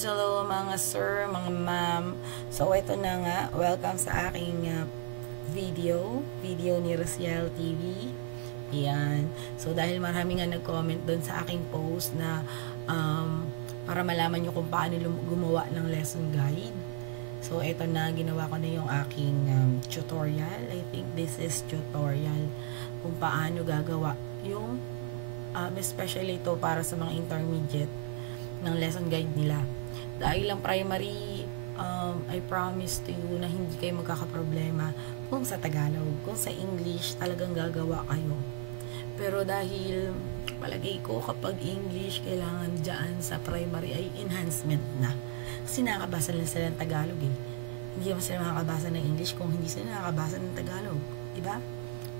hello mga sir, mga ma'am. So, ito na nga. Welcome sa aking video ni Rociel TV. Ayan. So, dahil marami nga nag-comment doon sa aking post na para malaman nyo kung paano gumawa ng lesson guide. So, ito na. Ginawa ko na yung aking tutorial. I think this is tutorial kung paano gagawa yung especially ito para sa mga intermediate ng lesson guide nila. Dahil lang primary, I promise to you na hindi kayo magkakaproblema kung sa Tagalog. Kung sa English, talagang gagawa kayo. Pero dahil palagay ko kapag English, kailangan dyan sa primary ay enhancement na. Kasi nakakabasa lang sila ng Tagalog eh. Hindi naman sila makakabasa ng English kung hindi sila nakakabasa ng Tagalog. Diba?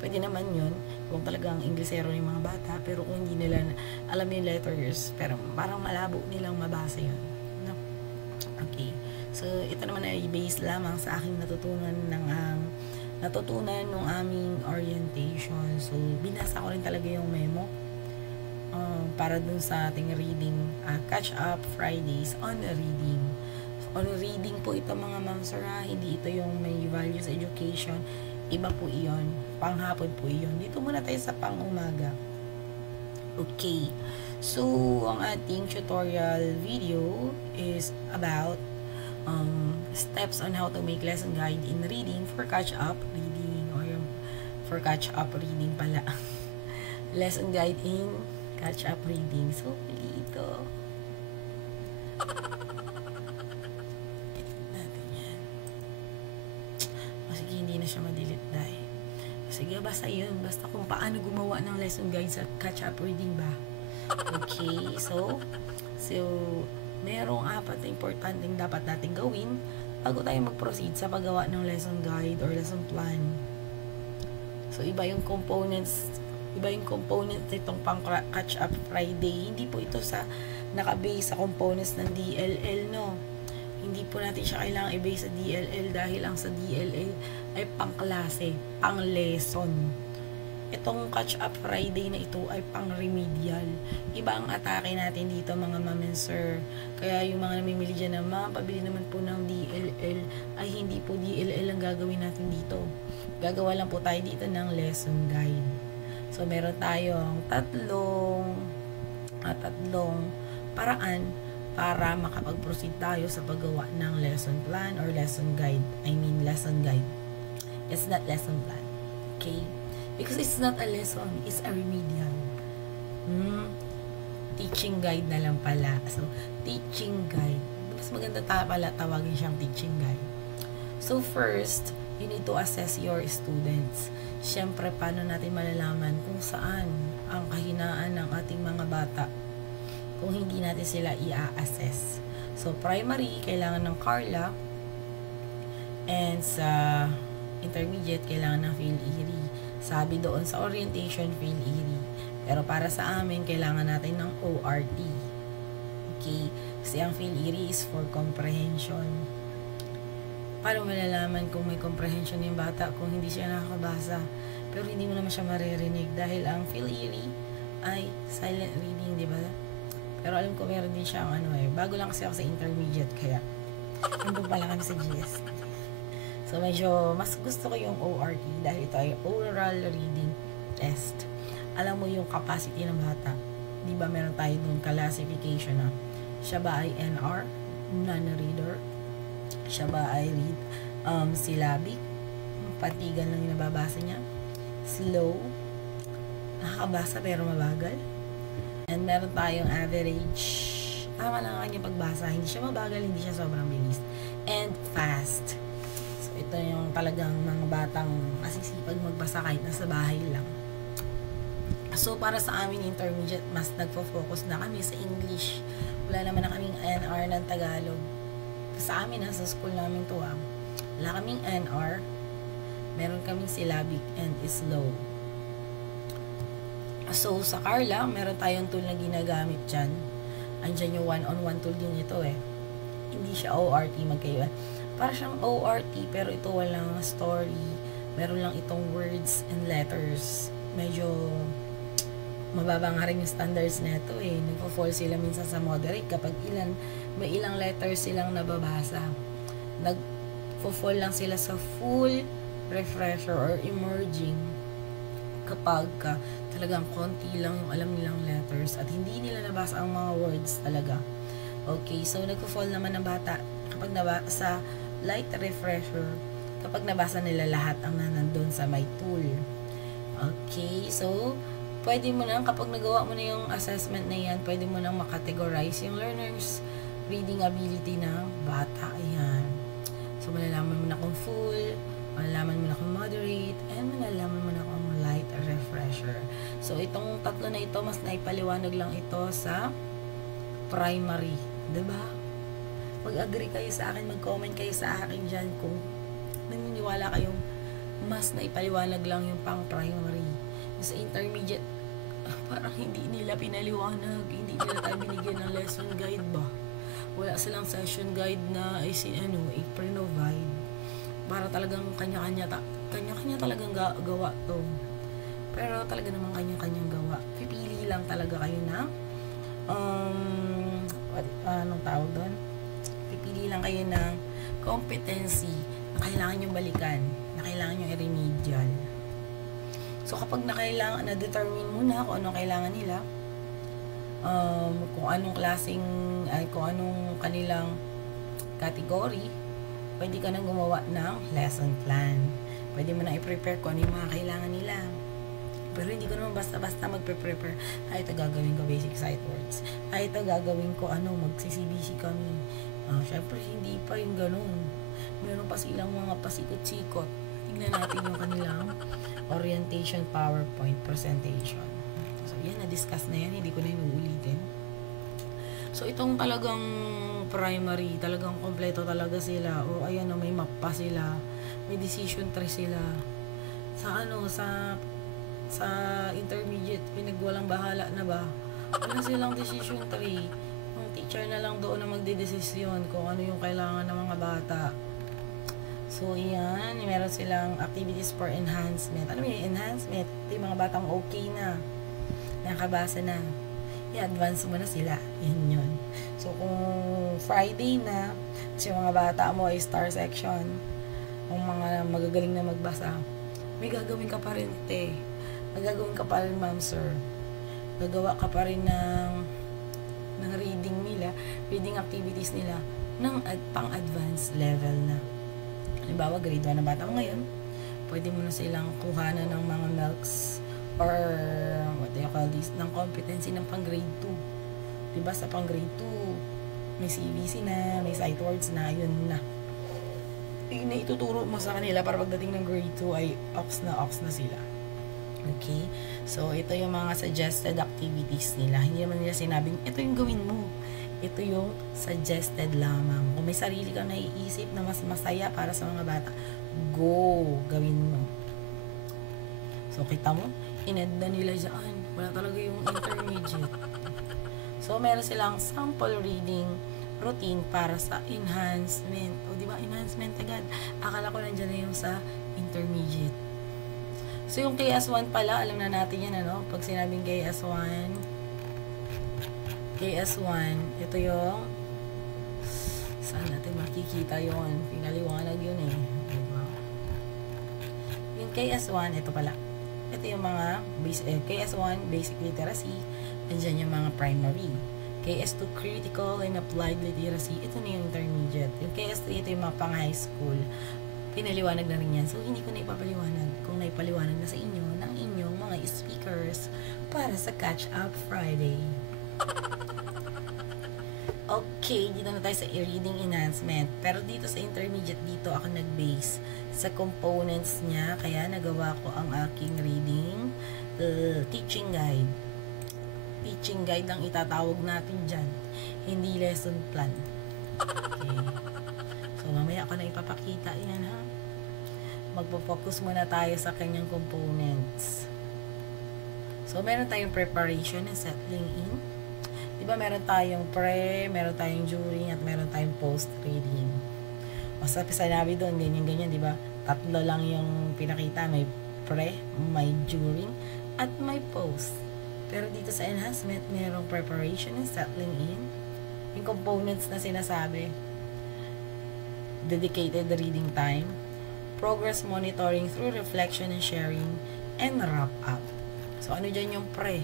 Pwede naman yun kung talagang Inglesero yung mga bata, pero kung hindi nila alam yung letters, pero parang malabo nilang mabasa yun. No? Okay. So, ito naman ay based lamang sa aking natutunan ng aming orientation. So, binasa ko rin talaga yung memo para dun sa ating reading, Catch Up Fridays on reading. So, on reading po ito mga ma'am sir, hindi ito yung may values education. Iba po iyon. Panghapon po iyon. Dito muna tayo sa pang-umaga. Okay. So, ang ating tutorial video is about steps on how to make lesson guide in reading for catch-up reading. Or yung for catch-up reading pala. Lesson guide in catch-up reading. So, ito. Hindi na siya ma-delete dahil. Sige, basta yun. Basta kung paano gumawa ng lesson guide sa catch-up reading ba. Okay, so merong apat na importanteng dapat natin gawin bago tayo mag-proceed sa paggawa ng lesson guide or lesson plan. So, iba yung components nitong pang catch-up Friday. Hindi po ito sa naka-base sa components ng DLL, no? Hindi po natin siya kailangang i-base sa DLL dahil ang sa DLL ay pang-klase, pang-lesson. Itong catch-up Friday na ito ay pang-remedial. Iba ang atake natin dito mga ma'am and sir. Kaya yung mga namimili dyan na pabili naman po ng DLL, ay hindi po DLL ang gagawin natin dito. Gagawa lang po tayo dito ng lesson guide. So, meron tayong tatlong paraan para makapag-proceed tayo sa paggawa ng lesson plan or lesson guide. I mean, lesson guide. It's not lesson plan. Okay? Because it's not a lesson. It's a remedial. Teaching guide na lang pala. So, teaching guide. Mas maganda pala tawagin siyang teaching guide. So, first, you need to assess your students. Siyempre, paano natin malalaman kung saan ang kahinaan ng ating mga bata kung hindi natin sila i-assess. So, primary, kailangan ng Carla. And sa intermediate, kailangan ng Phil-Erie. Sabi doon sa orientation, Phil-Erie. Pero para sa amin, kailangan natin ng ORT. Okay? Kasi ang Phil-Erie is for comprehension. Paano malalaman kung may comprehension yung bata kung hindi siya nakakabasa? Pero hindi mo naman siya maririnig dahil ang Phil-Erie ay silent reading, di ba? Pero alam ko meron din siyang bago lang kasi ako sa intermediate kaya nandun pala kami sa GS. So medyo mas gusto ko yung ORT dahil ito ay oral reading test. Alam mo yung capacity ng bata. Di ba meron tayo dun classification na siya ba ay NR, non-reader, siya ba ay syllabic, patigan lang yung nababasa niya, slow, nakakabasa pero mabagal. And meron tayong average. Tama lang ang kanyang pagbasa. Hindi siya mabagal, hindi siya sobrang bilis. And fast. So, ito yung talagang mga batang masisipag magbasa kahit nasa bahay lang. So, para sa amin intermediate, mas nagfo-focus na kami sa English. Wala naman na kaming NR ng Tagalog. Sa amin, sa school namin to, wala kaming NR. Meron kaming syllabic and slow. So, sa Carla, meron tayong tool na ginagamit dyan. Andyan yung one-on-one tool din ito eh. Hindi siya ORT magkaiba. Para siyang ORT, pero ito walang story. Meron lang itong words and letters. Medyo mababa nga rin yung standards na ito eh. Nagpo-fall sila minsan sa moderate kapag ilan may ilang letters silang nababasa. Nag-fall lang sila sa full refresher or emerging kapag talagang konti lang yung alam nilang letters at hindi nila nabasa ang mga words talaga. Okay, so nagpo-fall naman ng bata kapag nabasa light refresher, kapag nabasa nila lahat ang nandun sa my tool. Okay, so pwede mo nang, kapag nagawa mo na yung assessment na yan, pwede mo nang makategorize yung learners reading ability ng bata. Ayan. So, malalaman mo na kung full, malalaman mo na kung moderate, and malalaman mo na kung light refresher. So, itong tatlo na ito, mas naipaliwanag lang ito sa primary. Diba? Mag-agree kayo sa akin, mag-comment kayo sa akin dyan kung naniniwala kayong mas naipaliwanag lang yung pang primary. Sa intermediate, parang hindi nila pinaliwanag, hindi nila tayo binigyan ng lesson guide ba? Wala silang session guide na i-provide. Para talagang kanya-kanya talagang gawa to. Pero talaga namang kanya-kanyang gawa. Pipili lang talaga kayo ng anong tawag doon? Pipili lang kayo ng competency na kailangan yung balikan, na kailangan yung i-remedial. So, kapag na-determine mo na kung anong kailangan nila, kung anong kung anong kanilang category, pwede ka nang gumawa ng lesson plan. Pwede mo na i-prepare kung ano yung mga kailangan nila. Pero hindi ko naman basta-basta magpe-prepare. Ito gagawin ko basic sight words. Ito gagawin ko magsi-CBC kami. Syempre, hindi pa yung ganun. Meron pa silang mga pasikot-sikot. Tignan natin yung kanilang orientation PowerPoint presentation. So, yan, na-discuss na yan. Hindi ko na inuulitin. So, itong talagang primary, talagang kompleto talaga sila. O, ayan, may map pa sila. May decision tree sila. Sa intermediate, pinagwalang bahala na ba? Wala silang decision tree. Yung teacher na lang doon na magdedesisyon kung ano yung kailangan ng mga bata. So, yan. Meron silang activities for enhancement. Ano yung enhancement? Ito yung mga batang okay na. Nakabasa na. I-advance mo na sila. Yan yun. So, kung Friday na, kasi yung mga bata mo ay star section, yung mga magagaling na magbasa, may gagawin ka pa rin, te. May gagawin ka pa rin, ma'am, sir. Gagawa ka pa rin ng reading nila, reading activities nila, ng pang-advanced level na. Halimbawa, grade 1 na bata mo ngayon, pwede mo na silang kuhanan ng mga milks or what do you call this, ng competency ng pang grade 2. Diba sa pang grade 2, may CBC na, may sight words na, yun na. Yun na ituturo mo sa kanila para pagdating ng grade 2 ay ox na sila. Okay? So, ito yung mga suggested activities nila. Hindi naman nila sinabing, ito yung gawin mo. Ito yung suggested lamang. Kung may sarili kang naiisip na mas masaya para sa mga bata, go! Gawin mo. So, kita mo? Ined na nila dyan. Wala talaga yung intermediate. So, meron silang sample reading routine para sa enhancement. O, di ba? Enhancement agad. Akala ko nandiyan na yung sa intermediate. So, yung KS1 pala, alam na natin yan, ano? Pag sinabing KS1, ito yung saan natin makikita yun? Pinaliwanag yun eh. Diba? Yung KS1, ito pala. Ito yung mga KS1, basic literacy. Andyan yung mga primary. KS2, critical and applied literacy. Ito na yung intermediate. Yung KS3, ito yung mga pang high school. Pinaliwanag na rin yan. So, hindi ko na ipapaliwanag kung naipaliwanag na sa inyo ng inyong mga speakers para sa Catch Up Friday. Okay, dito na tayo sa reading enhancement. Pero dito sa intermediate, dito ako nag-base sa components niya. Kaya nagawa ko ang aking reading teaching guide. Teaching guide ang itatawag natin dyan. Hindi lesson plan. Okay. So, mamaya ako na ipapakita yan, ha? Magpo-focus muna tayo sa kanyang components. So, meron tayong preparation and settling in. Diba, meron tayong pre, meron tayong during, at meron tayong post-reading. O, sa sinabi doon, ganyan-ganyan, diba? Tatlo lang yung pinakita. May pre, may during, at may post. Pero dito sa enhancement, merong preparation and settling in. yung components na sinasabi. Dedicated reading time, progress monitoring through reflection and sharing, and wrap up. So, ano dyan yung pre?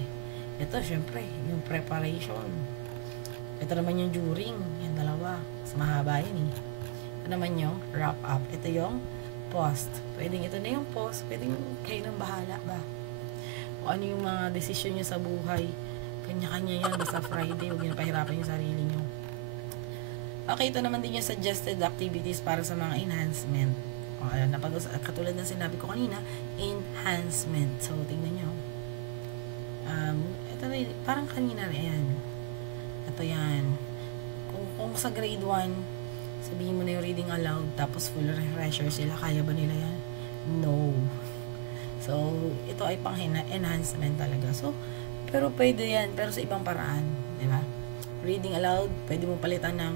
Ito, syempre, yung preparation. Ito naman yung during, yung dalawa. Mas mahaba yun eh. Ito naman yung wrap up. Ito yung post. Pwedeng ito na yung post, pwedeng kayo nang bahala ba? O ano yung mga desisyon nyo sa buhay. Kanya-kanya yan, basta Friday, huwag nyo pahirapan yung sarili nyo. Okay, ito naman din yung suggested activities para sa mga enhancement. O, ayan, katulad ng sinabi ko kanina, enhancement. So, tingnan nyo. Ito rin, parang kanina rin, ayan. Ito yan. Kung sa grade 1, sabihin mo na yung reading aloud, tapos full refresher sila, kaya ba nila yan? No. So, ito ay pang enhancement talaga. So, pero pwede yan, pero sa ibang paraan. Diba? Reading aloud, pwede mo palitan ng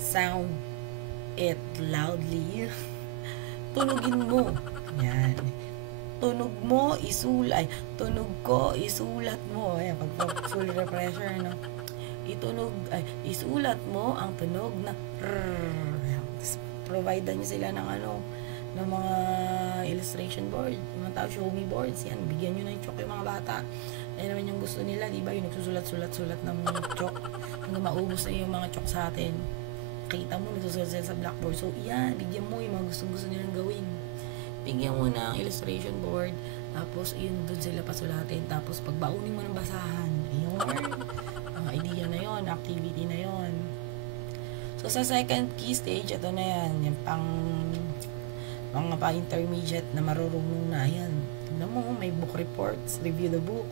sound it loudly. Tunugin mo. Yan. Tunog mo, tunog ko, isulat mo. Ayan, pag full refresher, no? Isulat mo ang tunog na provide nyo sila ng ng mga illustration board, mga tao show me boards, yan, bigyan nyo na yung chalk yung mga bata. Ayan naman yung gusto nila, di ba? Yung nagsusulat-sulat ng chalk, hanggang maubos na yung mga chalk sa atin. Kita mo, nagsusulat sila sa blackboard. So, yan, bigyan mo yung mga gusto nilang gawin. Bigyan mo ng illustration board, tapos yun, doon sila pasulatin. Tapos, pagbaunin mo ng basahan, ayun, mga idea na yon, activity na yon. So, sa second key stage, ito na yan, yung mga pa-intermediate na marurunong na, ayan. Tignan mo, may book reports, review the book.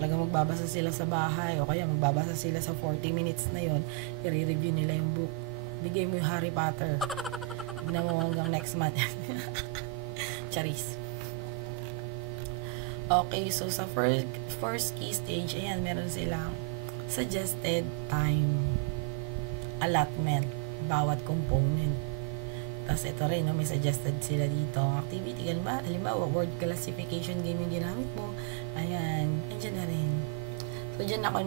Talaga magbabasa sila sa bahay, o kaya magbabasa sila sa 40 minutes na yon, i-review nila yung book. Bigay mo yung Harry Potter. Tignan mo hanggang next month. Charis. Okay, so sa first key stage, ayan, meron silang suggested time allotment bawat component. Tapos ito rin, no, may suggested sila dito activity. Ganun ba? Halimbawa, word classification game yung ginamit mo. Ayan, andyan na rin. So, dyan ako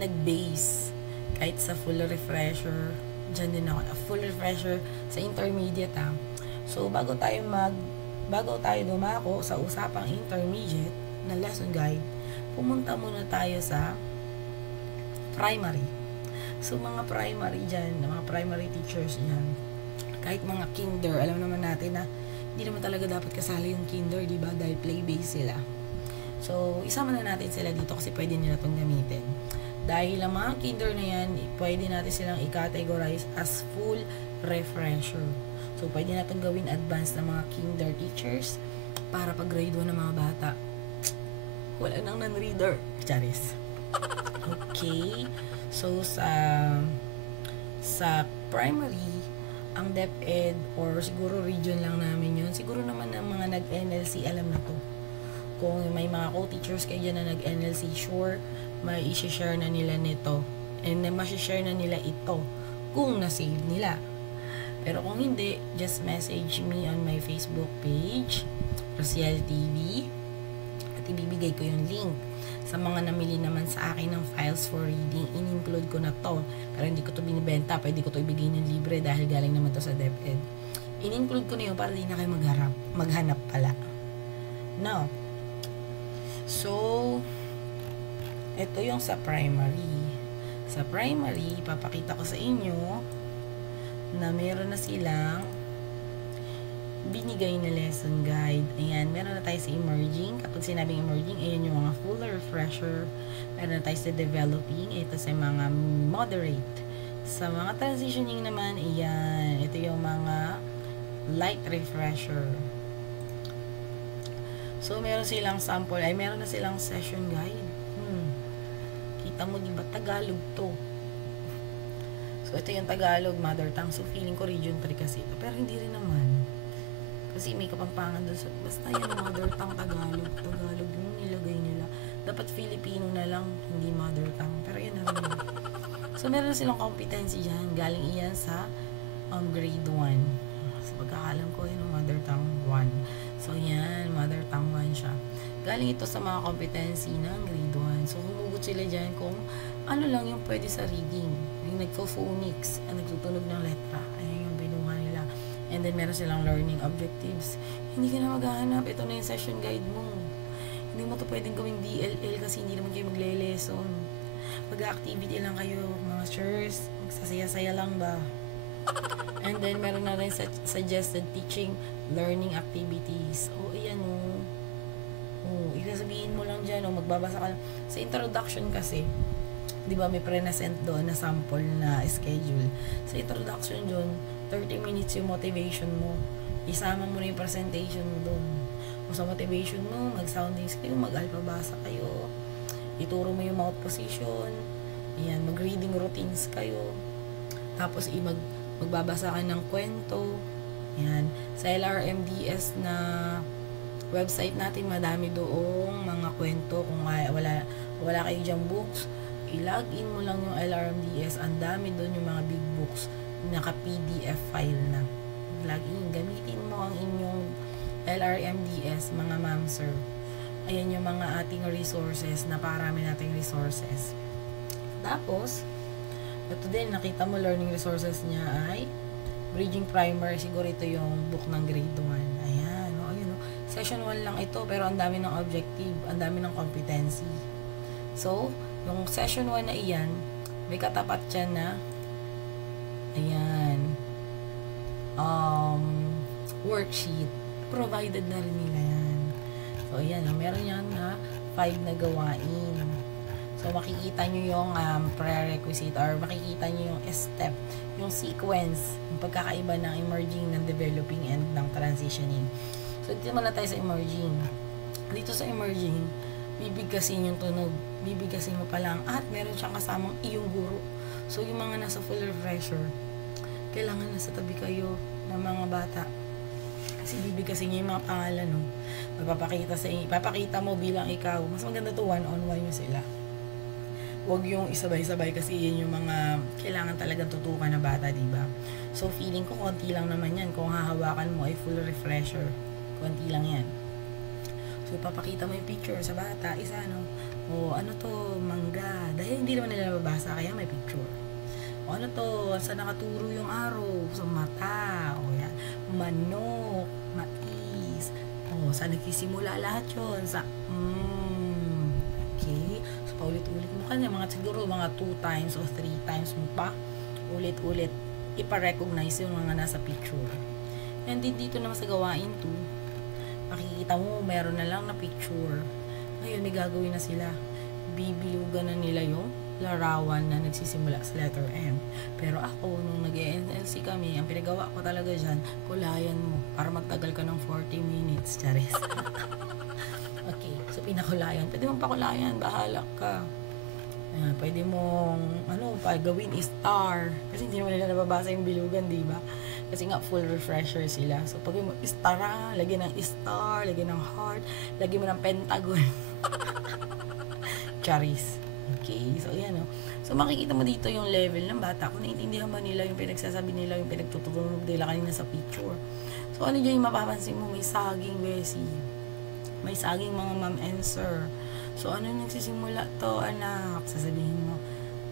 nag-base. Kahit sa full refresher, dyan din ako. Full refresher sa intermediate, ha. So, bago tayo dumako sa usapang intermediate na lesson guide, pumunta muna tayo sa primary. So, mga primary dyan, mga primary teachers dyan, kahit mga kinder, alam naman natin na hindi naman talaga dapat kasali yung kinder, di ba? Dahil play-based sila. So, isama na natin sila dito kasi pwede nila itong gamitin. Dahil ang mga kinder na yan, pwede natin silang i-categorize as full refresher. So, pwede natin gawin advanced na mga kinder teachers para pag grade 1 ng mga bata. Wala nang non-reader. Charis. Okay. So, sa primary, ang DepEd or siguro region lang namin yun. Siguro naman ang mga nag-NLC alam na to. Kung may mga co-teachers kayo dyan na nag-NLC, sure, may i-share na nila nito. And ma-share na nila ito kung na-save nila. Pero kung hindi, just message me on my Facebook page, Rociel TV, at ibibigay ko yung link. Sa mga namili naman sa akin ng files for reading, in-include ko na to. Pero hindi ko to binibenta, pwede ko to ibigay ng libre dahil galing naman to sa DepEd. In-include ko na yun para di na kayo maghanap pala. No. So, ito yung sa primary. Sa primary, ipapakita ko sa inyo na meron na silang binigay na lesson guide. Ayan, meron na tayo sa emerging. Kapag sinabing emerging, ayan yung mga full refresher. Meron na tayo sa developing. Ito sa mga moderate. Sa mga transitioning naman, ayan, ito yung mga light refresher. So, meron silang sample. Ay, meron na silang session guide. Kita mo, diba, Tagalog to. So, ito yung Tagalog, mother tongue. So, feeling ko region 3 kasi ito. Pero hindi rin naman. Kasi may kapampangan doon sa, basta yan, mother tongue, Tagalog yung nilagay nila. Dapat Filipino na lang, hindi mother tongue. Pero yun na rin. So, meron silang competency dyan. Galing iyan sa grade 1. Sa pagkakalam ko, yun ang mother tongue 1. So, yan, mother tongue 1 siya. Galing ito sa mga competency ng grade 1. So, humugot sila dyan kung ano lang yung pwede sa reading. Yung nagpo-phonics, nagtutunog ng letra. Ayun yung binuha nila. And then, meron silang learning objectives. Hindi ka na maghahanap. Ito na yung session guide mo. Hindi mo to pwedeng gawing DLL kasi hindi naman kayo magle-lesson. Mag-activity lang kayo, mga sirs. Magsasaya-saya lang ba? And then, meron na rin suggested teaching learning activities. Ayan isasabihin mo lang dyan, magbabasa ka lang. Sa introduction kasi, di ba may present doon na sample na schedule. Sa introduction doon, 30 minutes yung motivation mo. Isama mo na yung presentation mo doon. O sa motivation mo, mag-soundings kayo, mag-alphabasa kayo. Ituro mo yung mouth position. Ayan, mag-reading routines kayo. Tapos, magbabasa ka ng kwento. Ayan. Sa LRMDS na website natin, madami doong mga kwento. Kung wala kayo dyang books, i-login mo lang yung LRMDS. Ang dami doon yung mga big books. Naka-PDF file na. Login. Gamitin mo ang inyong LRMDS, mga ma'am, sir. Ayan yung mga ating resources. Naparami nating resources. Tapos, ito din, nakita mo learning resources niya ay Bridging Primer. Siguro ito yung book ng grade 1. Ayan. Session 1 lang ito, pero ang dami ng objective, ang dami ng competency. So, yung session 1 na iyan, may katapat siya na ayan, worksheet. Provided na rin nila yan. So, ayan, meron yan na 5 na gawain. So, makikita nyo yung prerequisite or makikita nyo yung step, yung sequence, yung pagkakaiba ng emerging, ng developing, and ng transitioning. So, dito muna tayo sa emerging. Dito sa emerging, bibigkasin yung tunog. Bibigkasin mo pa lang. At meron siyang kasamang iyong guro. So, yung mga nasa full refresher, kailangan nasa tabi kayo ng mga bata. Kasi bibigkasin niya yung mga pangalan, no? Papakita mo bilang ikaw. Mas maganda to one-on-one nyo sila. Huwag yung isabay-sabay kasi yun yung mga kailangan talagang tutukan na bata, diba? So, feeling ko konti lang naman yan. Kung hahawakan mo ay full refresher. Konti lang yan. So, papakita mo yung picture sa bata. Isa, no? O, ano to? Mangga. Dahil hindi naman nila nababasa, kaya may picture. O, ano to? Saan nakaturo yung arrow? Sa mata. O, yan. Manok. Mais. O, saan nagsisimula lahat yun? Sa, okay. So, paulit-ulit mo kanya. Siguro, mga 2 times o 3 times mo pa. Ulit-ulit. Ipa-recognize yung mga nasa picture. And dito naman sa gawain 2, makikita mo, meron na lang na picture. Ngayon, may gagawin na sila. Bibilugan na nila yung larawan na nagsisimula sa letter M. Pero ako, nung nag-NLC kami, ang pinagawa ko talaga dyan, kulayan mo para magtagal ka ng 40 minutes. Charis. Okay, so pinakulayan. Pwede mong pakulayan, bahala ka. Pwede mong, gawin star. Kasi hindi naman nila nababasa yung bilugan, di ba? Kasi nga, full refresher sila. So, pag mo star, lagyan ng star, lagyan ng heart, lagyan mo ng pentagon. Charis. Okay, so yan, no? So, makikita mo dito yung level ng bata. Kung naiintindihan ba nila yung pinagsasabi nila, yung pinagtutunog nila kanina sa picture. So, ano dyan yung mapapansin mo? May saging, Bessie. May saging, mga ma'am and sir. So, ano nagsisimula to, anak? Sasabihin mo,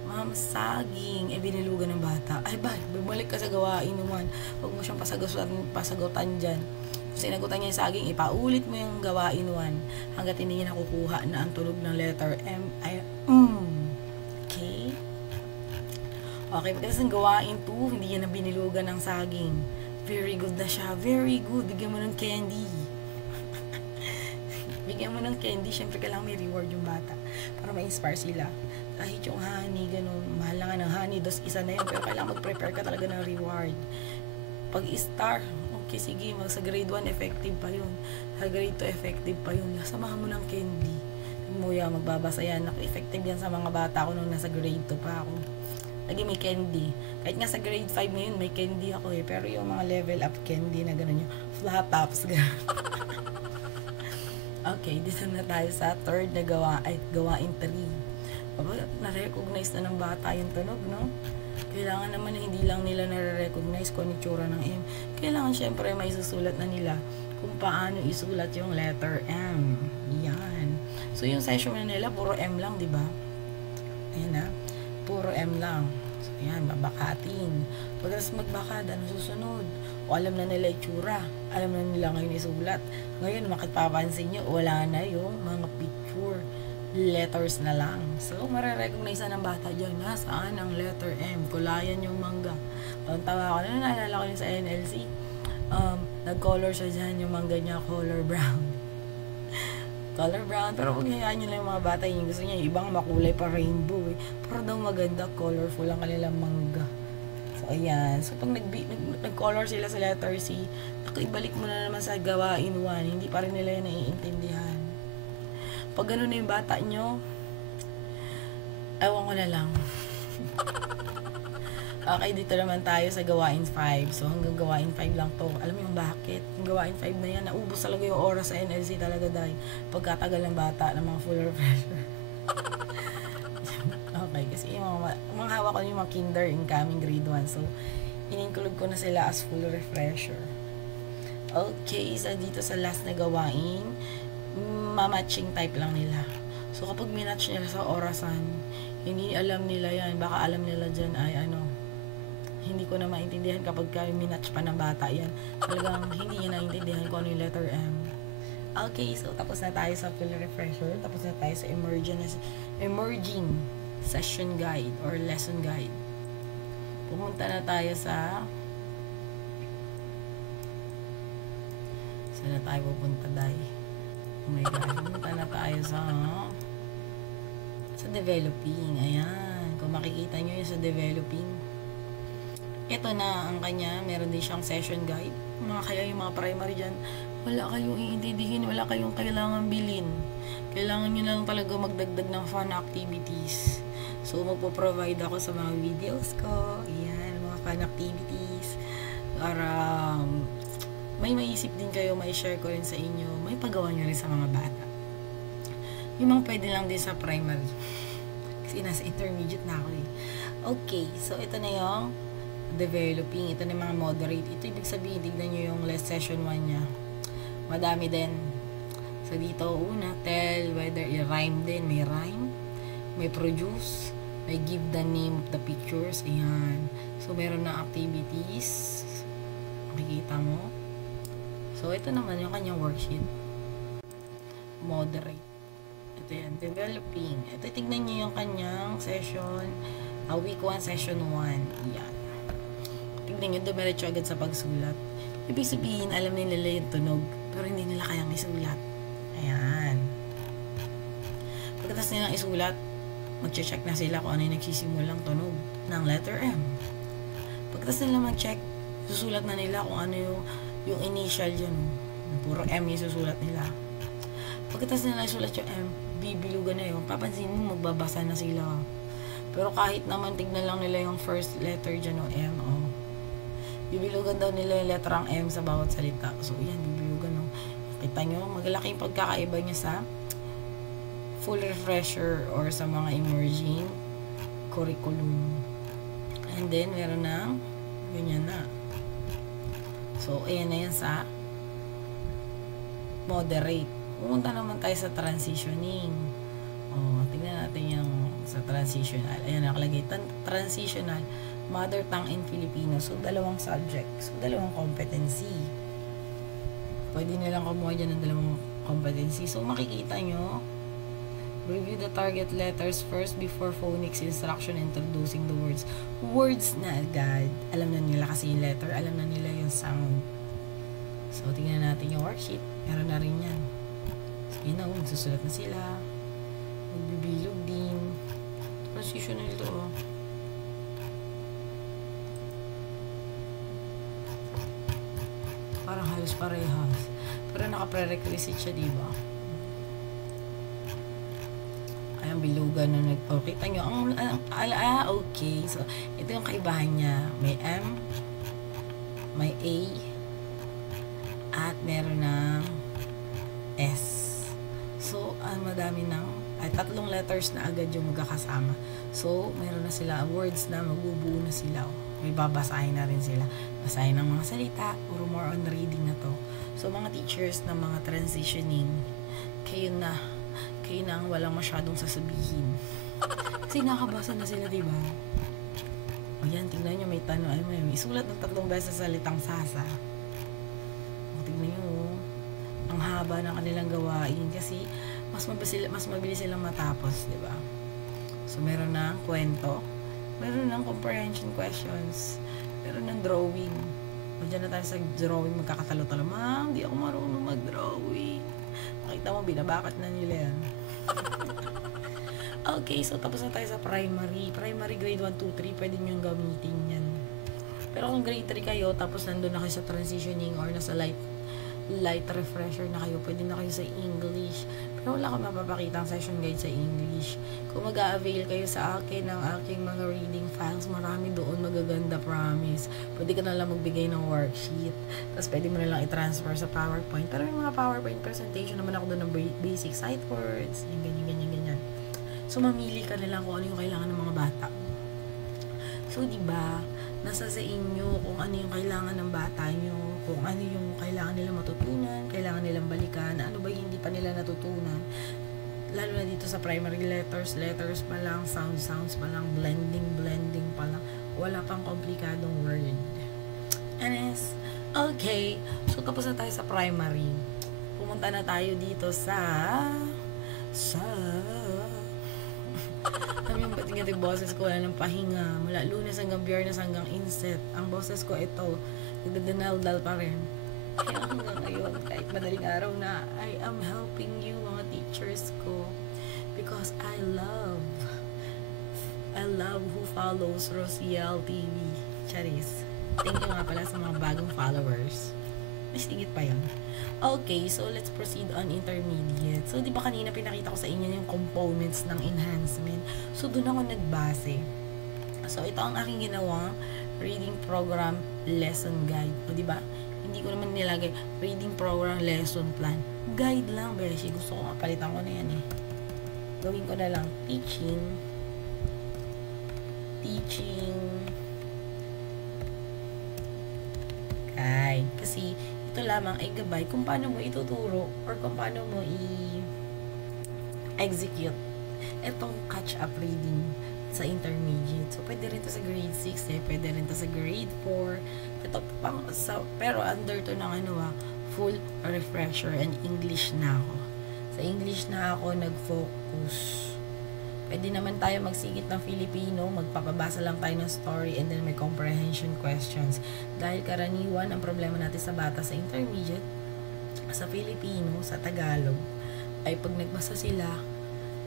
ma'am, saging. Binilugan ng bata. Ay, bumalik ka sa gawain naman. Huwag mo siyang pasagutan dyan. Kung sinagutan niya yung saging, ipaulit mo yung gawain 1 hanggat hindi niya nakukuha na ang tunog ng letter M ay Okay? Okay, pagkatapos ng gawain 2, hindi niya na binilugan ng saging. Very good na siya. Very good. Bigyan mo ng candy. Bigyan mo ng candy, syempre kailangan may reward yung bata para ma-inspire sila. Kahit yung honey, ganun, mahal lang ng honey, isa na yun, pero kailangan mag-prepare ka talaga ng reward. Pag star, okay, sige, sa grade 1 effective pa yun, sa grade 2 effective pa yun, samahan mo ng candy. Mo yan, magbabasa yan, effective yan sa mga bata ko nung nasa grade 2 pa ako. Lagi may candy. Kahit nga sa grade 5 ngayon, may candy ako pero yung mga level up candy na gano'n yung flat tops, gano'n. Okay, dito na tayo sa third na gawain 3. Na-recognize na ng bata yung tunog, no? Kailangan naman hindi lang nila na-recognize kung ano itsura ng M. Kailangan syempre may susulat na nila kung paano isulat yung letter M. Yan. So, yung session na nila, puro M lang, di ba? Ayan na. puro M lang. So, yan, babakatin. Pagkatapos magbakad, ano susunod? O alam na nila itsura. Alam na nila ngayon isulat. Ngayon, makitpapansin nyo, wala na yung mga picture. Letters na lang. So, marirecognize na ng bata dyan. Saan ang letter M? Kulayan yung mangga. Tawa ko na, naalala ko yun sa NLC. Nag-color siya dyan, yung mangga niya, color brown. Color brown. Pero pag hayaan nyo lang yung mga bata, yung gusto niya, yung ibang makulay pa rainbow eh. Pero daw maganda, colorful ang kanilang mangga. So, ayan. So, pag nag-color sila sa letter C, ibalik mo na naman sa gawain 1. Hindi pa rin nila yan naiintindihan. Pag gano'n na yung bata nyo, ewan ko na lang. Okay, dito naman tayo sa gawain 5. So, hanggang gawain 5 lang to. Alam mo yung bakit? Yung gawain 5 na yan, naubos talaga yung oras sa NLC talaga dahil pagkatagal ng bata ng mga full refresher. Okay, kasi yung mga hawak ko yung mga kinder incoming grade 1. So, in-include ko na sila as full refresher. Okay, so dito sa last na gawain, ma-matching type lang nila. So, kapag minatch nila sa orasan, hindi alam nila yan. Baka alam nila dyan ay hindi ko na maintindihan kapag minatch pa ng bata yan. Talagang hindi niya naintindihan kung ano yung letter M. Okay, so tapos na tayo sa full refresher. Tapos na tayo sa emerging session guide or lesson guide. Pumunta na tayo sa saan na tayo pupunta dahil? Oh my God, pumunta na tayo sa developing. Ayan. Kung makikita nyo yun sa developing. Ito na ang kanya. Meron din siyang session guide. Kaya yung mga primary dyan, wala kayong iintindihin, wala kayong kailangan bilhin. Kailangan nyo na lang talaga magdagdag ng fun activities. So, magpo-provide ako sa mga videos ko. Ayan, mga fun activities. Para may maisip din kayo, may share ko rin sa inyo, may pagawa nyo rin sa mga bata. Yung mga pwede lang din sa primary. Kasi nasa intermediate na ako eh. Okay, so ito na yung developing. Ito na yung mga moderate. Ito ibig sabihin, tignan nyo yung last session 1 niya. Madami din. So dito, una, tell, whether i-rhyme din. May rhyme, may produce, may give the name of the pictures. Ayan. So meron na activities. Makikita mo. So, ito naman yung kanyang worksheet. Moderate. Ito yan. Developing. Ito, tignan nyo yung kanyang session. Week 1, session 1. Yan. Tignan nyo, dumiretso agad sa pagsulat. Ibig sabihin, alam nila yung tunog. Pero hindi nila kayang isulat. Ayan. Pagkatapos nilang isulat, mag-check na sila kung ano yung nagsisimulang tunog ng letter M. Pagkatapos nila mag-check, susulat na nila kung ano yung initial dyan. Puro M yung susulat nila. Pagkatapos nila isulat yung M, bibilugan na yun. Papansin mo, magbabasa na sila. Pero kahit naman tignan lang nila yung first letter dyan o M, bibilugan daw nila yung letrang M sa bawat salita. So, yan, bibilugan. Kita nyo, maglaki yung pagkakaiba niya sa full refresher or sa mga emerging curriculum. And then, meron na ganyan na. So, ayan na yan sa moderate. Pumunta naman tayo sa transitioning. Tingnan natin yung sa transitional. Ayan, nakalagay. Transitional, mother tongue and Filipino. So, dalawang subject. So, dalawang competency. Pwede nilang kumuha dyan ng dalawang competency. So, makikita nyo, review the target letters first before phonics instruction introducing the words. Words na agad. Alam na nila kasi yung letter. Alam na nila yung sound. So, tingnan natin yung worksheet. Meron na rin yan. So, yun na. Magsusulat na sila. Magbibilog din. Transitional ito, Parang halos parehas. Pero naka-prerequisite siya, diba? Ayan, bilugan na kita nyo. Okay. So, ito yung kaibahan niya. May M, may A, at meron ng S. So, madami tatlong letters na agad yung magkakasama. So, meron na sila words na magbubuo na sila. May babasahin na rin sila. Basahin ng mga salita, puro more on reading na to. So, mga teachers na mga transitioning, kayo na ang walang masyadong sasabihin. Kasi nakabasa na sila, diba? O yan, tingnan nyo, may tanong, ay may isulat ng 3 beses sa salitang sasa. O, tingnan nyo, ang haba ng kanilang gawain kasi mas mabilis silang matapos, di ba? So, meron ng kwento, meron ng comprehension questions, meron ng drawing. O, dyan na tayo sa drawing, magkakatalo-talo. Ma'am, di ako marunong mag-drawing. Makita mo, binabakat na nila yan. Okay, so tapos na tayo sa primary. Primary grade 1, 2, 3, pwede nyo gamitin yan. Pero kung grade 3 kayo, tapos nandun na kayo sa transitioning or nasa light refresher na kayo, pwede na kayo sa English. Pero wala akong mapapakita ang session guide sa English. Kung mag-a-avail kayo sa akin ng aking mga reading files, marami doon magaganda, promise. Pwede ka na lang magbigay ng worksheet. Tapos pwede mo na lang i-transfer sa PowerPoint. Pero may mga PowerPoint presentation naman ako doon ng basic sight words. Yung ganyan. So, mamili ka na lang kung ano yung kailangan ng mga bata. So, diba, nasa sa inyo kung ano yung kailangan ng bata nyo, kung ano yung kailangan nila matutunan, kailangan nilang balikan, ano ba yung hindi pa nila natutunan. Lalo na dito sa primary letters pa lang, sounds pa lang, blending pa lang. Wala pang komplikadong word. Anes, okay. So, tapos na tayo sa primary. Pumunta na tayo dito sa kami yung ba't yung boses ko wala ng pahinga mula Lunes hanggang Biyernes hanggang Inset. Ang boses ko ito nagdadinaldal pa rin kaya hanggang ngayon kahit madaling araw na I am helping you mga teachers ko because I love who follows Rosiel TV. Charis, thank you nga pala sa mga bagong followers. Mas tingit pa yun. Okay, so let's proceed on intermediate. So, di ba kanina pinakita ko sa inyo yung components ng enhancement? So, doon ako nagbase. So, ito ang aking ginawang reading program lesson guide. O, di ba? Hindi ko naman nilagay reading program lesson plan. Guide lang, beshi. Gusto ko mapalitan ko na yan eh. Gawin ko na lang teaching guide. Kasi, ito lamang ay gabay kung paano mo ituturo or kung paano mo i-execute itong catch-up reading sa intermediate. So, pwede rin to sa grade 6 pwede rin to sa grade 4. Ito pang, pero under to ng full refresher and English na ako. Sa English na ako nag-focus. Pwede naman tayo magsigit ng Filipino, magpapabasa lang tayo ng story and then may comprehension questions. Dahil karaniwan ang problema natin sa bata sa intermediate, sa Filipino, sa Tagalog, ay pag nagbasa sila,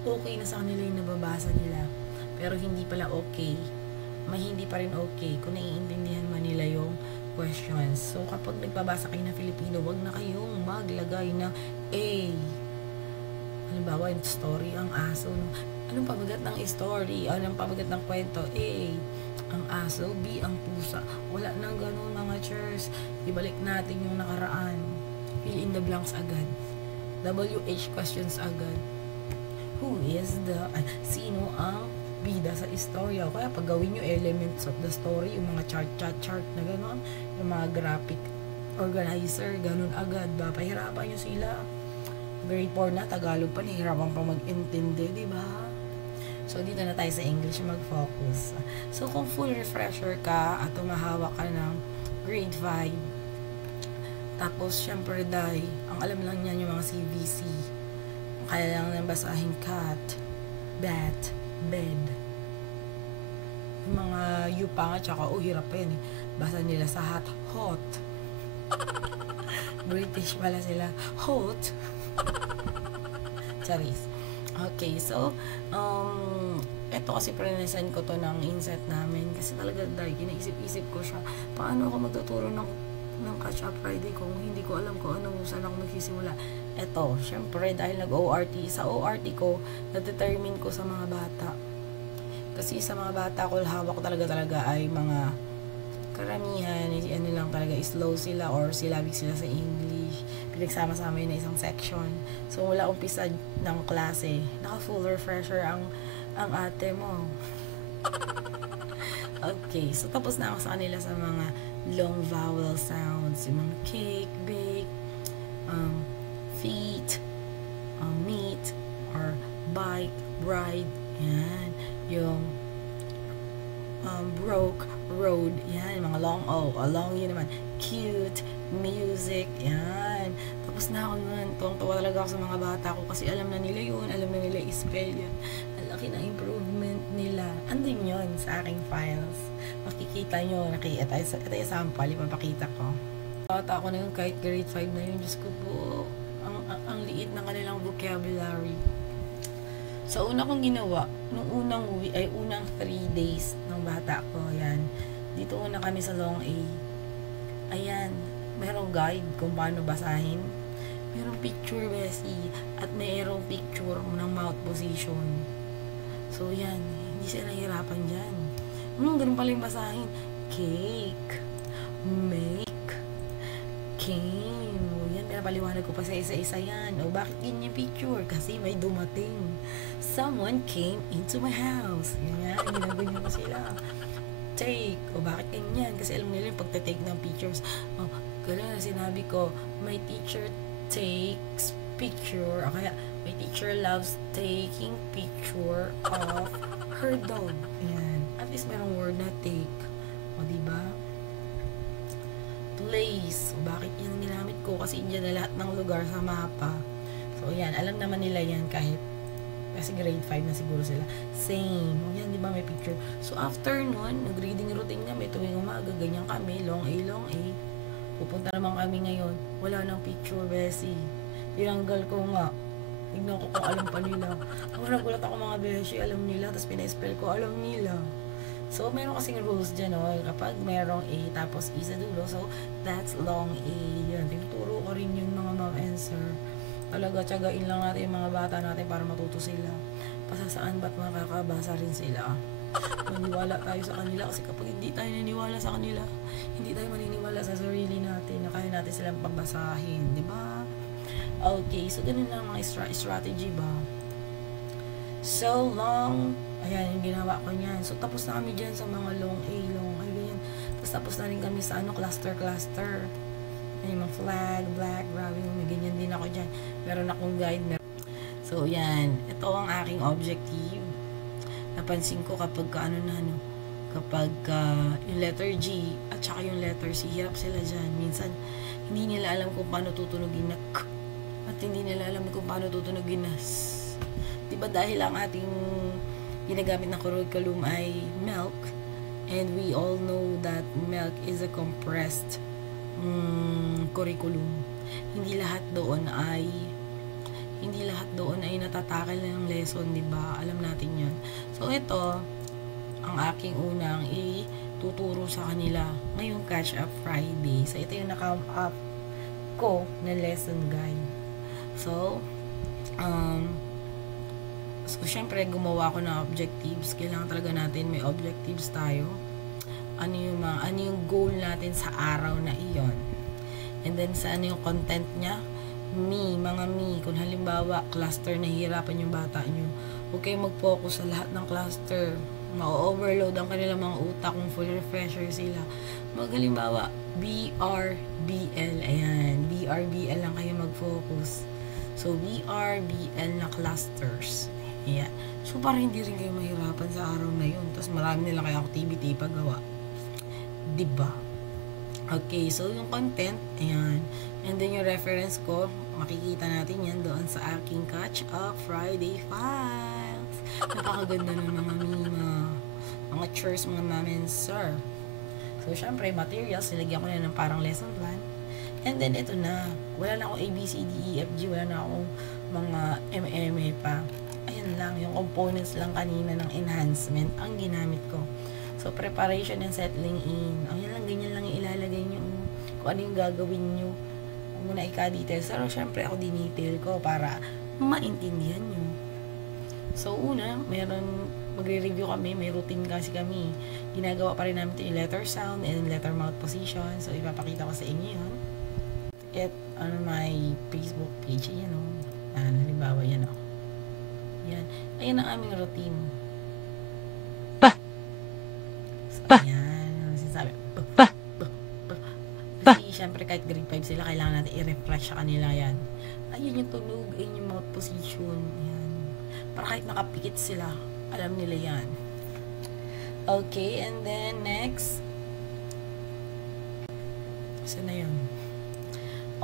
okay na sa kanila yung nababasa nila. Pero hindi pala okay. May hindi pa rin okay kung naiintindihan man nila yung questions. So kapag nagbabasa kayo ng Filipino, wag na kayong maglagay ng A. Halimbawa, yung story, ang aso, anong pabagat ng story? Anong pabagat ng kwento? A, ang aso. B, ang pusa. Wala nang ganun mga chairs. Ibalik natin yung nakaraan. Fill in the blanks agad. WH questions agad. Who is sino ang bida sa istorya? Kaya pag gawin nyo elements of the story, yung mga chart na gano'n, yung mga graphic organizer, ganun agad ba? Pahirapan nyo sila. Grade 4 na, Tagalog pa, nahihirapan pa mag-intindi, di ba? So, dito na tayo sa English mag-focus. So, kung full refresher ka at tumahawak ka ng grade 5, tapos, syempre, ang alam lang niyan yung mga CVC. Kaya lang nang basahin cat, bat, bed. Yung mga U pa nga, tsaka, hirap pa yan eh. Basa nila sa hot. British pala sila. Hot. Charis. Okay, so, eto kasi prenisan ko to ng inset namin kasi talaga dahil kinaisip-isip ko siya, paano ako magtuturo ng catch-up Friday kung hindi ko alam kung saan ako magsisimula. Eto, syempre, dahil nag-ORT, sa ORT ko, na-determine ko sa mga bata. Kasi sa mga bata ko, hawak ko talaga ay mga karamihan, ano lang talaga, slow sila or syllabic sila sa English. Pinagsama-sama yun na isang section. So, wala umpisa ng klase. Naka-full refresher ang ate mo. Okay, so tapos na ako sa kanila sa mga long vowel sounds. Yung mga cake, bake, feet, meet, or bike, bride, Yan. Yung broke, road, yan, mga long O, long yun naman, cute, music, yan. Tapos na ako nun, tuwang-tuwa talaga ako sa mga bata ko kasi alam na nila yun, alam na nila i-spell yun. Ang laki ng improvement nila. Andun yun sa aking files. Makikita nyo, ito yung sample, ipapakita ko. Bata ko na yun, kahit grade 5 na yun, Diyos ko po, ang liit ng kanilang vocabulary. So, una kong ginawa, nung unang 3 days ng bata ko, yan. Dito una kami sa long A. Ayan, merong guide kung paano basahin. Merong picture, Bessie. At mayroong picture ng mouth position. So, yan. Hindi sila nahihirapan dyan. Ganun pala yung basahin. Cake. Make. Came. O, yan, pinapaliwanag ko pa sa isa-isa yan. O, bakit ganyan picture? Kasi may dumating. Someone came into my house. Yan, ginaganyan ko sila. Take. O, bakit ganyan? Kasi alam nila yung pagta-take ng pictures. O, gano'n na sinabi ko, my teacher takes picture. O kaya, my teacher loves taking picture of her dog. Yan. At least merong word na take. O, diba? Place. O, bakit yan ginamit ko? Kasi dyan na lahat ng lugar sa mapa. So, yan. Alam naman nila yan kahit kasi grade 5 na siguro sila. Same. O, yan, di ba may picture? So, after nun, nag-reading routine kami. Tuwing umaga, ganyan kami. Long A, long A. Pupunta naman kami ngayon. Wala nang picture, Bessie. Tinanggal ko nga. Tignan ko kung alam pa nila. Ako nagulat ako mga beshi, alam nila. Tapos pina-spell ko, alam nila. So, meron kasing rules dyan, no? Kapag merong A, tapos E sa dulo, so, that's long A. Yan. Tinuturo ko rin yung mga mom and sir. Talaga, tiyagain lang natin yung mga bata natin para matuto sila. Pasasaan ba't makakabasa rin sila? Maniwala tayo sa kanila kasi kapag hindi tayo naniniwala sa kanila, hindi tayo maniniwala sa sarili natin na kaya natin silang pagbasahin, di ba? Okay, so ganun lang mga strategy ba? So long, ayan yung ginawa ko niyan. So tapos na kami dyan sa mga long A, ganyan. Tapos na rin kami sa cluster. Yung mga flag, black, grabe, may ganyan din ako dyan. Meron akong guide. So, yan. Ito ang aking objective. Napansin ko kapag kapag yung letter G at saka yung letter C, hirap sila dyan. Minsan, hindi nila alam kung paano tutunugin na K at hindi nila alam kung paano tutunugin na S. Diba dahil ang ating ginagamit na curriculum ay milk, and we all know that milk is a compressed curriculum. Hindi lahat doon ay natatakal na ng lesson, di ba? Alam natin 'yon. So ito ang aking unang ituturo sa kanila ngayong Catch Up Friday. So ito yung naka-up ko na lesson guide. So syempre gumawa ako ng objectives. Kailangan talaga natin may objectives tayo. Ano yung goal natin sa araw na iyon. And then sa yung content niya, mga kung halimbawa cluster nahihirapan yung bata nyo, huwag kayong mag-focus sa lahat ng cluster. Ma-overload ang kanilang mga utak kung full refresher sila. Halimbawa BRBL, ayan, BRBL lang kayo mag-focus. So BRBL na clusters. Ayan. So para hindi rin kayo mahirapan sa araw na yun. Tapos marami nila kayo activity paggawa. Diba? Okay, so yung content, ayan. And then yung reference ko, makikita natin yan doon sa aking Catch Up Friday files. Napakaganda ng mga chairs, mga mom and sir. So, syempre, materials, nilagyan ko na ng parang lesson plan. And then, ito na. Wala na akong A, B, C, D, E, F, G. Wala na akong mga MMA pa. Ayan lang, yung components lang kanina ng enhancement ang ginamit ko. So, preparation and settling in. Ayan lang, ganyan lang yung ilalagay nyo. Kung ano yung gagawin nyo. Huwag mo na ika-details. Pero, syempre, ako dinetail ko para maintindihan nyo. So, una, magre-review kami. May routine kasi kami. Ginagawa pa rin namin yung letter sound and letter mouth position. So, ipapakita ko sa inyo yun. On my Facebook page. Yan, o. Halimbawa, yan, o. Yan. Ayan ang aming routine. Ayan, sinasabi. Kasi, syempre, kahit grade 5 sila, kailangan natin i-refresh sa kanila yan. Ayun yung tunog, ayun yung mouth position. Ayan. Para kahit nakapikit sila, Alam nila yan. Okay, and then next. Saan na yun?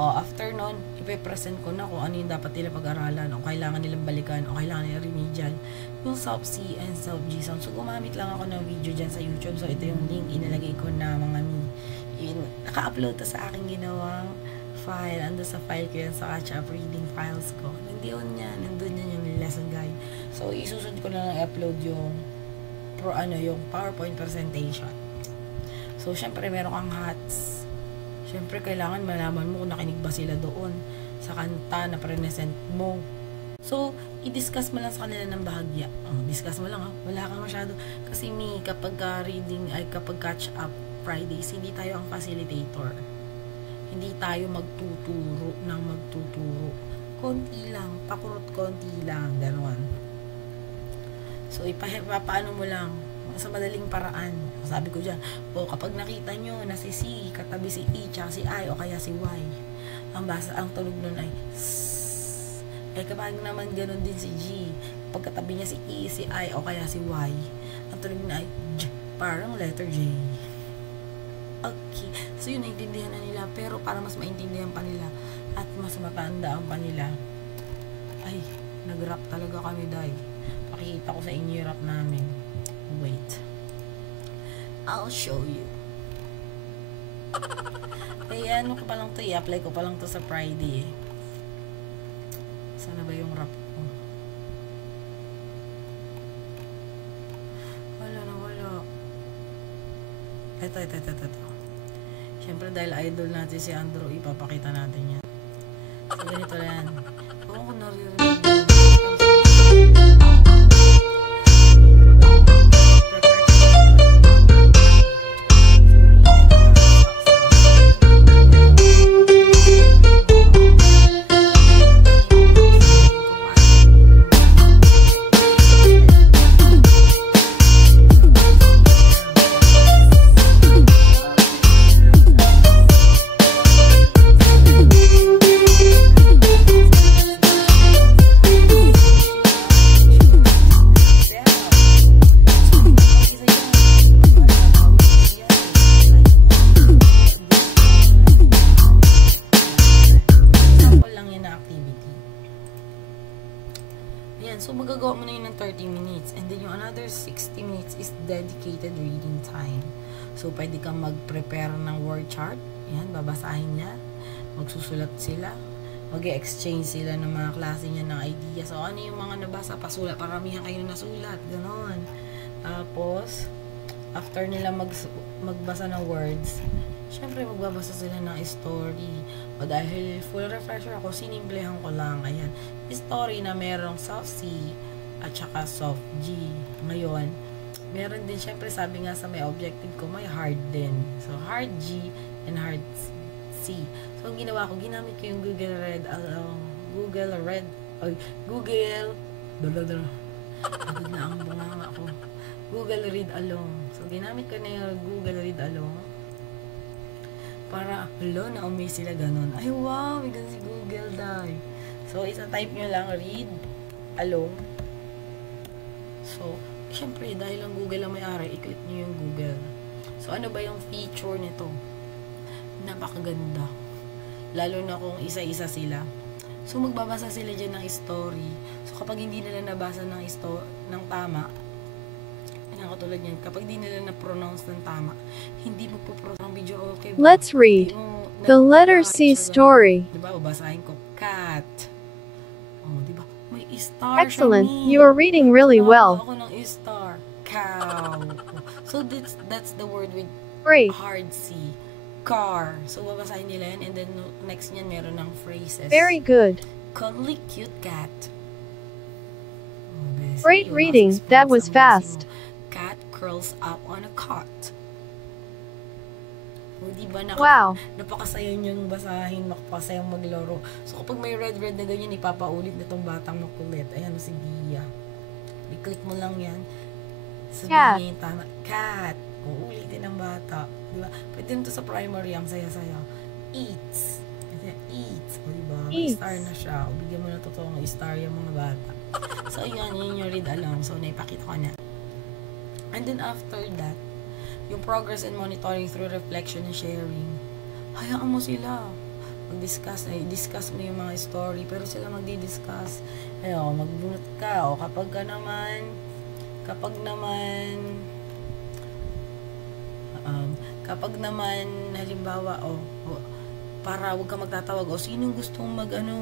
After nun, ipipresent ko na kung ano yung dapat nila pag-aralan, o kailangan nilang balikan, o kailangan nilang remedial, yung SOP-C and SOP-G. So, gumamit lang ako ng video dyan sa YouTube. So, ito yung link, inilagay ko na mga naka-upload to sa aking ginawang file. Ando sa file ko yan, sa catch-up reading files ko. Nandun yan yung lesson guide. So, isusunod ko na lang i-upload yung yung PowerPoint presentation. So, syempre, meron kang hats. Siyempre, kailangan malaman mo kung nakinig ba sila doon sa kanta na present mo. So, i-discuss mo lang sa kanila ng bahagya. Discuss mo lang, ha? Wala kang masyado. Kasi kapag kapag catch up Fridays, hindi tayo ang facilitator. Hindi tayo magtuturo ng magtuturo. Konti lang, pakurot konti lang, gano'n. So, paano mo lang sa madaling paraan. Sabi ko dyan, kapag nakita nyo na si C, katabi si E, tsaka si I, o kaya si Y, ang tunog nun ay S. Kapag naman ganun din si G, pag katabi niya si E, si I, o kaya si Y, ang tunog na ay J, parang letter J. Okay. So, yun, naintindihan na nila. Pero para mas maintindihan pa nila at mas matandaan pa nila, ay, nag-rap talaga kami, day. Pakikita ko sa inyo yung rap namin. Wait. I'll show you. Ano ko pa lang to, i-apply ko pa lang to sa Friday. Sana ba yung rap ko? Wala. Ito. Siyempre dahil idol natin si Andrew, ipapakita natin yan. So, ganito lang. Kung ako naririnig so magagawa mo na yun ng 30 minutes and then yung another 60 minutes is dedicated reading time. So pwede kang mag-prepare ng word chart, yan, babasahin niya, magsusulat sila, mag-exchange sila ng mga klase niya ng idea. So ano yung mga nabasa, pasulat, paramihan kayo nasulat, gano'n. Tapos after nila magbasa ng words, syempre magbabasa sila ng story. O dahil full refresher ako, sinimplihan ko lang. Ayan. Story na merong soft C at saka soft G. Ngayon, meron din, syempre sabi nga sa may objective ko, may hard din. So, hard G and hard C. So, ang ginawa ko, ginamit ko yung Google Read Along. Agad na ang bunganga ko. Google Read Along. So, ginamit ko na yung Google Read Along. Para, na-amaze sila ganun. Ay, wow, may ganun si Google, day. So, isa-type nyo lang, read along. So, syempre, dahil ang Google ang may-ari, i-click nyo yung Google. So, ano ba yung feature nito? Napakaganda. Lalo na kung isa-isa sila. So, magbabasa sila dyan ng story. So, kapag hindi nila nabasa ng tama, katulad yan, kapag di nila na-pronounce ng tama, hindi mo po ang video, okay ba? Let's read the letter C story. Diba, babasahin ko, cat. Diba, may star. Excellent, you are reading really well. Ako ng star, cow. So, that's the word with Great. Hard C. Car. So, babasahin nila yan, and then next niyan, meron ng phrases. Very good. Cuddly cute cat. Great reading, that was fast. Cat curls up on a cot. O, diba, wow. Napakasaya niyang basahin, napakasayang maglaro. So, kapag may red na ganyan, ipapaulit na tong batang makulit. Ayan, si Bia. I-click mo lang yan. Sabihin yung tama. Cat. Uulitin ng bata. Diba? Pwede nito sa primary, ang saya-saya. Eats. Eats. O, diba? May star na siya. O, bigyan mo na totoong star yung mga bata. So, yun yung read along. So, naipakita ko na. And then, after that, yung progress and monitoring through reflection and sharing, hayaan mo sila. Discuss mo yung mga story, pero sila magdi-discuss. Magbunot ka, o kapag naman, halimbawa, para wag ka magtatawag, sinong gustong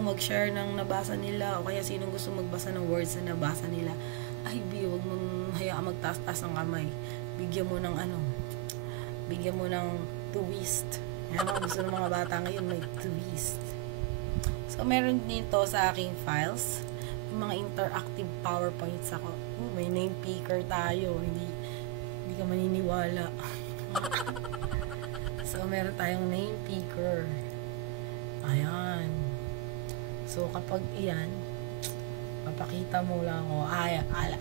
mag-share ng nabasa nila, o kaya sinong gustong magbasa ng words na nabasa nila, ay, wag mong hayaan magtaas-taas ng kamay. Bigyan mo ng twist. Yan ang gusto ng mga bata ngayon, may twist. So, meron dito sa aking files, yung mga interactive PowerPoints ako. May name picker tayo. Hindi ka maniniwala. So, meron tayong name picker. Ayan. So, kapag iyan, papakita mo lang,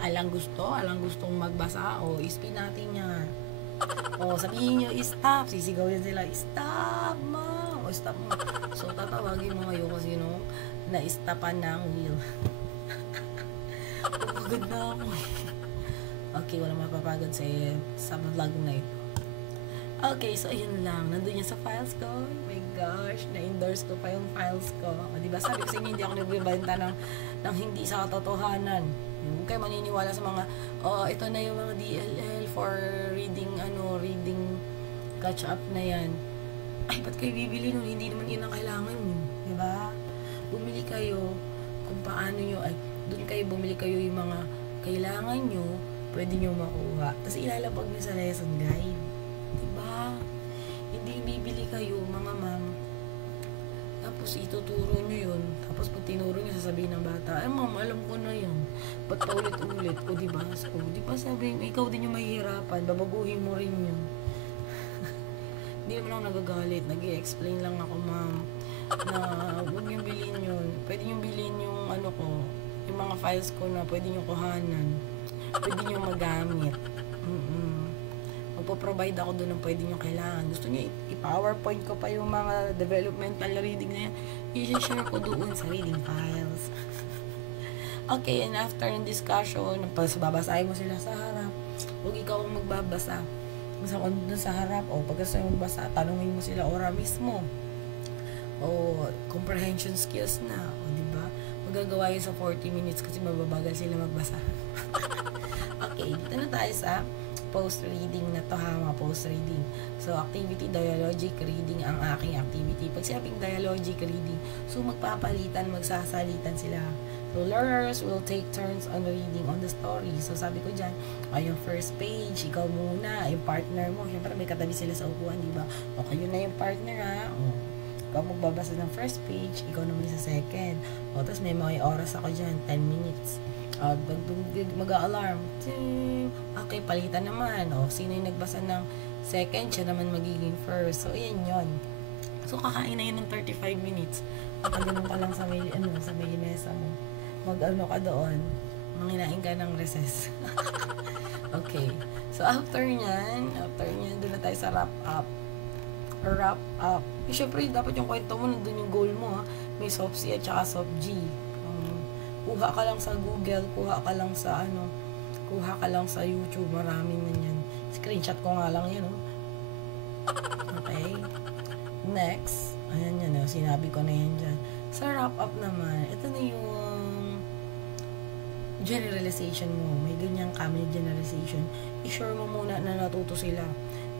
alang gustong magbasa, ispin natin yan. Sabihin nyo, stop. Sisigaw yan sila, stop, ma. Stop mo. So, tatawagin mo ngayon kasi na-stopan ng wheel. Pagod na ako. Okay, walang mapapagod sa vlog na ito. Okay, so ayun lang. Nandun yan sa files ko. Oh my gosh, na-endorse ko pa yung files ko. Diba, sabi ko sa inyo, hindi ako nagbibenta ng hindi sa katotohanan. Huwag kayo maniniwala sa mga, ito na yung mga DLL for reading catch up na yan. Ay, ba't kayo bibili nun? Hindi naman yun ang kailangan nyo. Diba? Bumili kayo kung paano nyo, doon kayo bumili kayo yung mga kailangan nyo, pwede nyo makuha. Tapos ilalapag nyo sa lesson guide. Diba? Hindi bibili kayo, mga ma'am. Tapos ituturo nyo yun. Tapos pag tinuro nyo, sasabihin ng bata, ay ma'am, alam ko na yun. Ba't paulit-ulit? Diba? Diba sabi, ikaw din yung mahihirapan, babaguhin mo rin yun. Hindi naman ako nagagalit. Nag-i-explain lang ako, ma'am, na huwag niyong bilhin yun. Pwede niyong bilhin yung yung mga files ko na pwede niyong kuhanan. Pwede niyong magamit. Magpo-provide ako doon ng pwede niyong kailangan. Gusto niyo i-PowerPoint ko pa yung mga developmental reading na yan. I-share ko doon sa reading files. Okay, and after ng discussion, babasahin mo sila sa harap. Huwag ikaw ang magbabasa. Doon sa harap, pagkasa mo magbasa, tanungin mo sila ora mismo. Comprehension skills na. Diba? Magagawa yun sa 40 minutes kasi mababagal sila magbasa. Okay, dito na tayo sa post-reading na to, mga post-reading. So, activity, dialogic reading ang aking activity. Pag sinabing dialogic reading, so magpapalitan, magsasalitan sila. So, learners will take turns on reading on the story. So, sabi ko dyan, yung first page, ikaw muna, yung partner mo, syempre may katabi sila sa upuan, di ba? Kayo na yung partner, ha? Ikaw magbabasa ng first page, ikaw naman sa second. Tapos may mga oras ako dyan, 10 minutes. Mag-a-alarm. Okay, palitan naman. Sino yung nagbasa ng second, siya naman magiging first. So, ayan yun. So, kakain na yun ng 35 minutes. Pagano'n ka lang sa may mesa mo. Mag-ano ka doon, manginain ka ng recess. Okay. So, after nyan, doon na tayo sa wrap up. Siyempre, dapat yung kwento mo, nandun yung goal mo, ha? May soft C at saka soft G. Kuha ka lang sa Google, kuha ka lang sa YouTube, maraming nanyan. Screenshot ko nga lang yan, Okay. Next, ayan yan, sinabi ko na yan dyan. Sa wrap up naman, ito na yung generalization mo. May ganyan ka, may generalization. I-sure mo muna na natuto sila.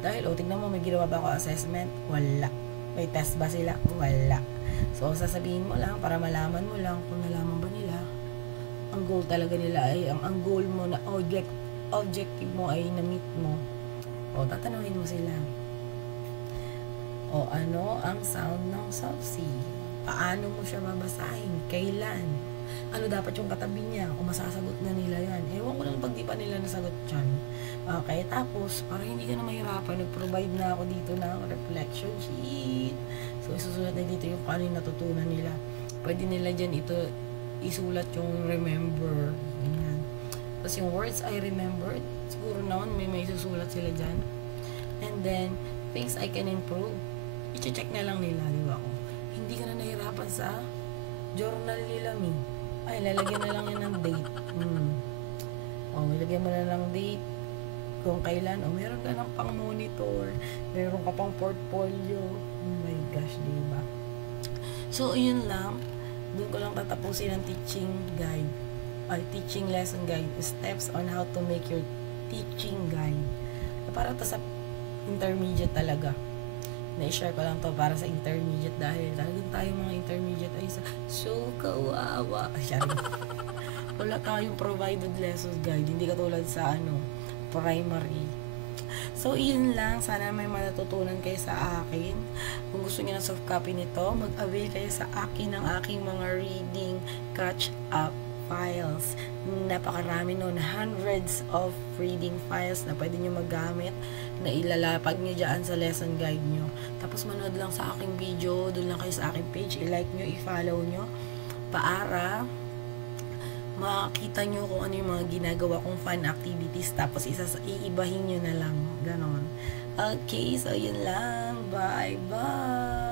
Dahil, tingnan mo, may ginawa ba ako assessment? Wala. May test ba sila? Wala. So, sasabihin mo lang, para malaman mo lang kung nalaman ba nila. Ang goal talaga nila ay, ang goal mo na objective mo ay na-meet mo. Tatanungin mo sila. Ano ang sound ng soft C? Paano mo siya babasahin? Kailan? Ano dapat yung katabi niya? Masasagot na nila yan. Ewan ko lang pag di pa nila nasagot dyan. Okay, tapos, para hindi ka na mahirapan, nag-provide na ako dito ng reflection sheet. So, isusulat na dito yung paano yung natutunan nila. Pwede nila dyan isulat yung remember. Ganyan. Tapos yung words I remembered, siguro naman may isusulat sila dyan. And then, things I can improve. I-check na lang nila, di ba? Hindi ka na nahirapan sa journal nila, Ay, lalagyan na lang yun ng date. O, ilagyan mo na lang date kung kailan. O, meron ka ng pang monitor. Meron ka pang portfolio. Oh my gosh, diba? So, yun lang. Doon ko lang tatapusin ang teaching guide. Ay, teaching lesson guide. Steps on how to make your teaching guide. Para to sa intermediate talaga. Na-share ko lang to para sa intermediate dahil talagang tayo mga intermediate ay so kawawa. Wala tayong provided lessons guide. Hindi katulad sa primary. So, yun lang. Sana may matutunan kayo sa akin. Kung gusto niyo ng soft copy nito, mag-avail kayo sa akin ng aking mga reading catch-up files. Napakarami nun. Hundreds of reading files na pwede nyo magamit na ilalapag nyo dyan sa lesson guide nyo. Tapos manood lang sa aking video. Doon lang kayo sa aking page. I-like nyo, i-follow nyo. Para makita nyo kung ano yung mga ginagawa kong fun activities. Tapos iibahin nyo na lang. Ganon. Okay, so yun lang. Bye-bye!